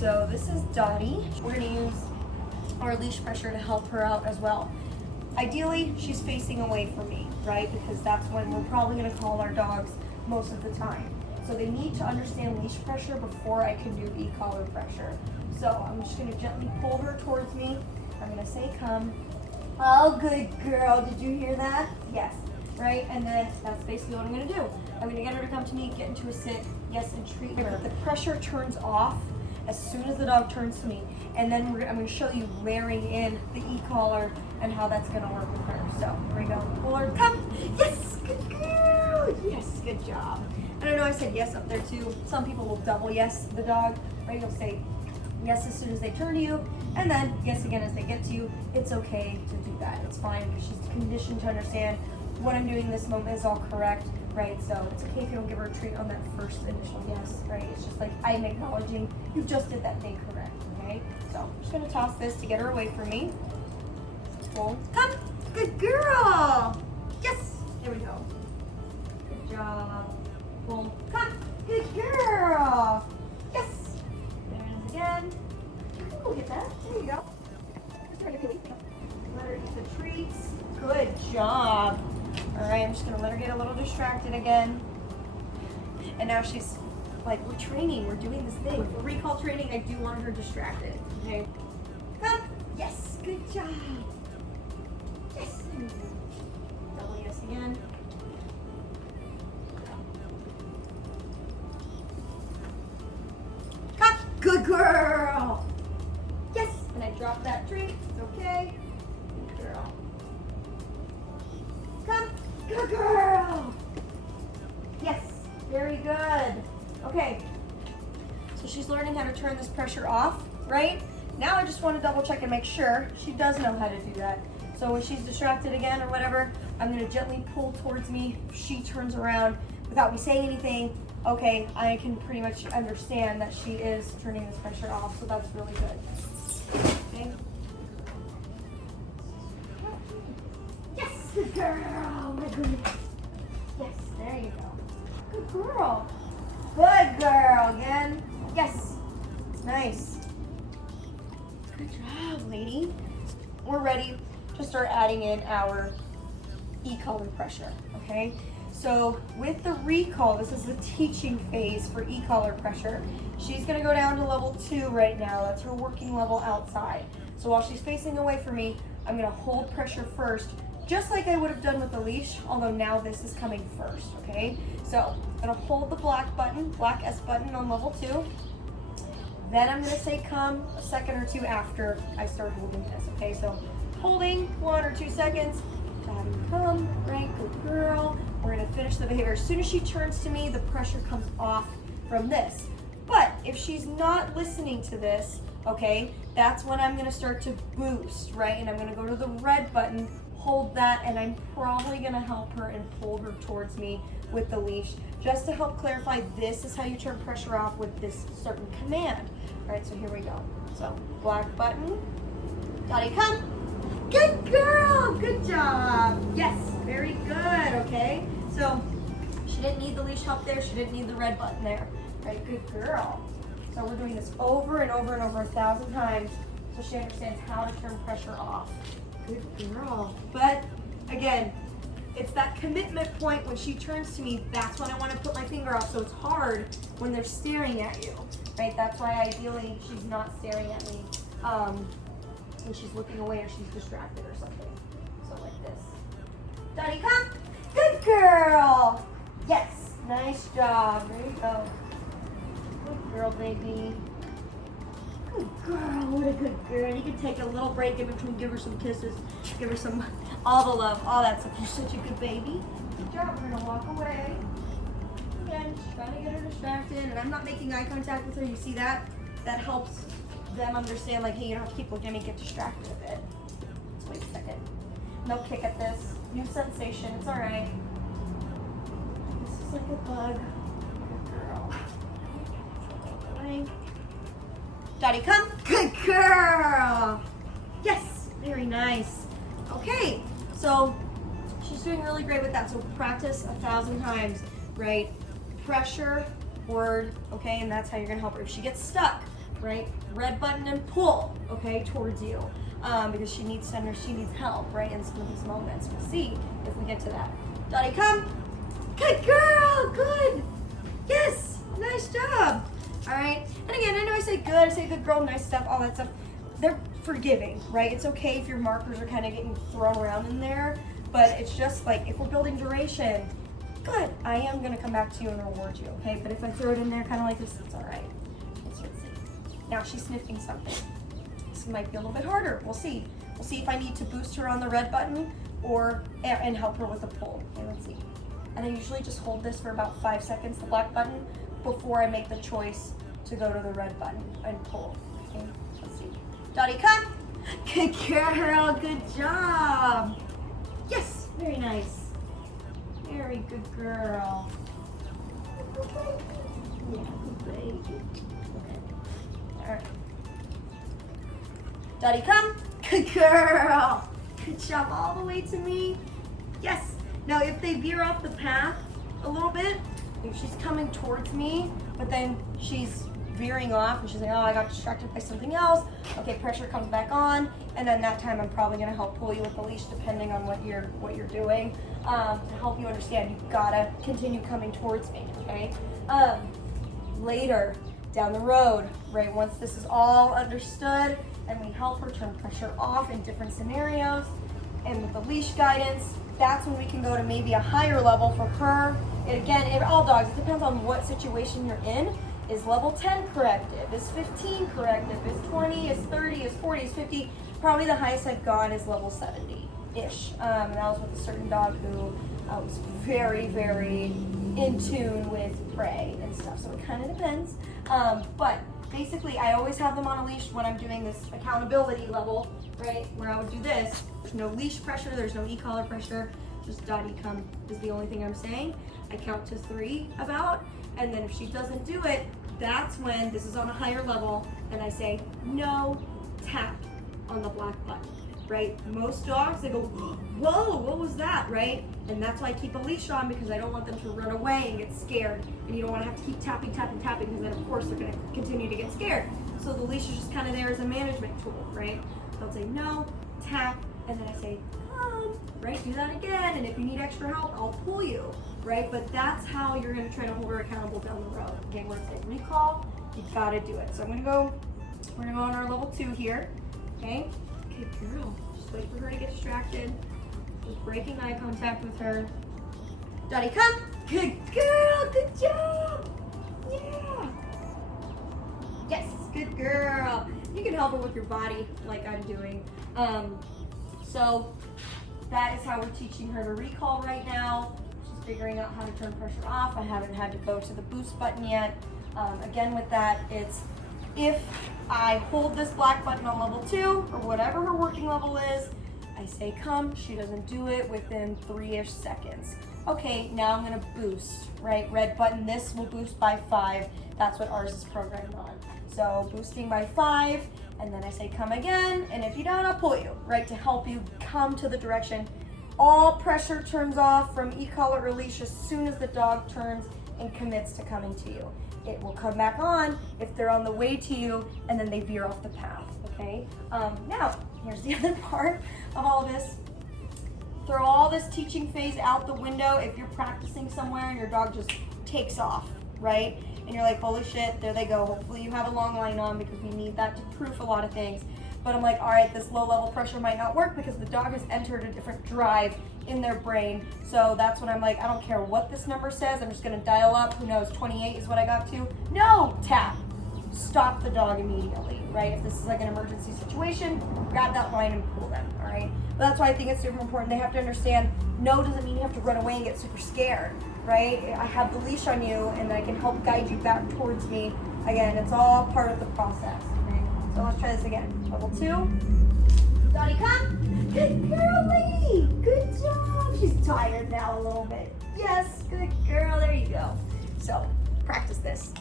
so this is Dottie. We're gonna use our leash pressure to help her out as well. Ideally, she's facing away from me, right? Because that's when we're probably gonna call our dogs most of the time. So they need to understand leash pressure before I can do e-collar pressure. So I'm just gonna gently pull her towards me. I'm gonna say come. Oh, good girl, did you hear that? Yes, right? And then that's basically what I'm gonna do. I'm gonna get her to come to me, get into a sit, yes, and treat her. The pressure turns off as soon as the dog turns to me. And then I'm gonna show you layering in the e-collar and how that's gonna work with her. So here we go, pull her, come, yes, good girl, yes, good job. I don't know, I said yes up there too. Some people will double yes the dog, right? You'll say yes as soon as they turn to you, and then yes again as they get to you. It's okay to do that, it's fine, because she's conditioned to understand what I'm doing in this moment is all correct, right? So it's okay if you don't give her a treat on that first initial yes, right? It's just like I'm acknowledging you just did that thing correct, okay? So I'm just gonna toss this to get her away from me. Pull, come, good girl. Yes, there we go. Good job. Pull, come, good girl. Yes, there it is again. Look at that, there you go. Let her eat the treats. Good job. All right, I'm just gonna let her get a little distracted again. And now she's like, we're training, we're doing this thing. For recall training, I do want her distracted, okay? Come, yes, good job. Yes, double yes again. Come, good girl. Yes, and I dropped that treat, it's okay. Good girl. Come, good girl. Yes, very good. Okay, so she's learning how to turn this pressure off, right? Now I just want to double check and make sure she does know how to do that. So when she's distracted again or whatever, I'm gonna gently pull towards me. She turns around without me saying anything. Okay, I can pretty much understand that she is turning this pressure off, so that's really good. Okay. Yes, good girl, my goodness. Yes, there you go. Good girl. Good girl, again. Yes, nice. Good job, lady. We're ready to start adding in our e-collar pressure, okay? So with the recall, this is the teaching phase for e-collar pressure. She's gonna go down to level 2 right now. That's her working level outside. So while she's facing away from me, I'm gonna hold pressure first, just like I would have done with the leash, although now this is coming first, okay? So I'm gonna hold the black button, black S button on level 2. Then I'm gonna say come a second or two after I start holding this, okay? So holding 1 or 2 seconds, Dottie come, right, good girl. We're gonna finish the behavior. As soon as she turns to me, the pressure comes off from this. But if she's not listening to this, okay, that's when I'm gonna start to boost, right? And I'm gonna go to the red button, hold that, and I'm probably gonna help her and pull her towards me with the leash, just to help clarify this is how you turn pressure off with this certain command. All right, so here we go. So black button, Dottie come, good girl, good job. Yes, very good, okay? So she didn't need the leash help there, she didn't need the red button there, right, good girl. So we're doing this over and over and over 1,000 times so she understands how to turn pressure off. Good girl. But again, it's that commitment point when she turns to me, that's when I want to put my finger off. So it's hard when they're staring at you, right? That's why ideally she's not staring at me when she's looking away or she's distracted or something. So like this. Dottie, come. Good girl. Yes, nice job. There you go. Good girl, baby. Good girl, what a good girl. You can take a little break in between, give her some kisses, give her some, all the love, all that stuff. You're such a good baby. Good job, we're gonna walk away. Again, just trying to get her distracted, and I'm not making eye contact with her, you see that? That helps them understand, like, hey, you don't have to keep looking at me, get distracted a bit. Just wait a second. No kick at this. New sensation, it's all right. This is like a bug. Good girl. Away. Dottie, come. Good girl. Yes, very nice. Okay, so she's doing really great with that. So practice 1,000 times, right? Pressure, word, okay, and that's how you're gonna help her. If she gets stuck, right? Red button and pull, okay, towards you. Because she needs help, right, in some of these moments. We'll see if we get to that. Dottie, come. Good girl, good. Yes, nice job. All right, and again, I know I say good girl, nice stuff, all that stuff. They're forgiving, right? It's okay if your markers are kind of getting thrown around in there, but it's just like, if we're building duration, good, I am gonna come back to you and reward you, okay? But if I throw it in there kind of like this, it's all right. Let's see. Now she's sniffing something. This might be a little bit harder. We'll see. We'll see if I need to boost her on the red button and help her with a pull. Okay, let's see. And I usually just hold this for about 5 seconds, the black button, before I make the choice to go to the red button and pull. Okay, let's see. Dottie, come. Good girl, good job. Yes, very nice. Very good girl. Yeah, good baby. Okay. All right. Dottie, come. Good girl. Good job all the way to me. Yes. Now, if they veer off the path a little bit, if she's coming towards me, but then she's veering off and she's like, oh, I got distracted by something else. Okay, pressure comes back on, and then that time I'm probably gonna help pull you with the leash depending on what you're doing. To help you understand, you've gotta continue coming towards me, okay? Later, down the road, right, once this is all understood and we help her turn pressure off in different scenarios and with the leash guidance, that's when we can go to maybe a higher level for her. All dogs, it depends on what situation you're in. Is level 10 corrective? Is 15 corrective? Is 20? Is 30? Is 40? Is 50? Probably the highest I've gone is level 70-ish. And that was with a certain dog who was very, very in tune with prey and stuff. So it kind of depends. But basically, I always have them on a leash when I'm doing this accountability level, right? Where I would do this. There's no leash pressure. There's no e-collar pressure. Just Dottie, come is the only thing I'm saying. I count to 3 about. And then if she doesn't do it, that's when this is on a higher level and I say, no, tap on the black button, right? Most dogs, they go, whoa, what was that, right? And that's why I keep a leash on, because I don't want them to run away and get scared. And you don't want to have to keep tapping, because then of course they're going to continue to get scared. So the leash is just kind of there as a management tool, right? So I'll say, no, tap, and then I say, come, right? Do that again, and if you need extra help, I'll pull you, right? But that's how you're gonna try to hold her accountable down the road. Okay, we're gonna say recall, you gotta do it. So we're gonna go on our level 2 here, okay? Okay, girl, just wait for her to get distracted. Just breaking eye contact with her. Dottie, come. Good girl, good job. Yeah. Yes, good girl. You can help her with your body like I'm doing. So that is how we're teaching her to recall right now. She's figuring out how to turn pressure off. I haven't had to go to the boost button yet. Again, with that, it's if I hold this black button on level 2 or whatever her working level is, I say come, she doesn't do it within 3-ish seconds. Okay, now I'm gonna boost, right? Red button, this will boost by 5. That's what ours is programmed on. So boosting by 5, and then I say come again, and if you don't, I'll pull you, right, to help you come to the direction. All pressure turns off from e-collar or leash as soon as the dog turns and commits to coming to you. It will come back on if they're on the way to you and then they veer off the path, okay? Now, here's the other part of all of this. Throw all this teaching phase out the window if you're practicing somewhere and your dog just takes off, right? And you're like, holy shit, there they go. Hopefully you have a long line on because we need that to proof a lot of things. But I'm like, all right, this low level pressure might not work because the dog has entered a different drive in their brain. So that's when I'm like, I don't care what this number says. I'm just gonna dial up. Who knows, 28 is what I got to. No, tap. Stop the dog immediately, right? If this is like an emergency situation, grab that line and pull them, all right? But that's why I think it's super important. They have to understand, no doesn't mean you have to run away and get super scared, right? I have the leash on you and I can help guide you back towards me. Again, it's all part of the process, okay? So let's try this again. Level 2. Dottie, come. Good girlie. Good job. She's tired now a little bit. Yes, good girl. There you go. So practice this.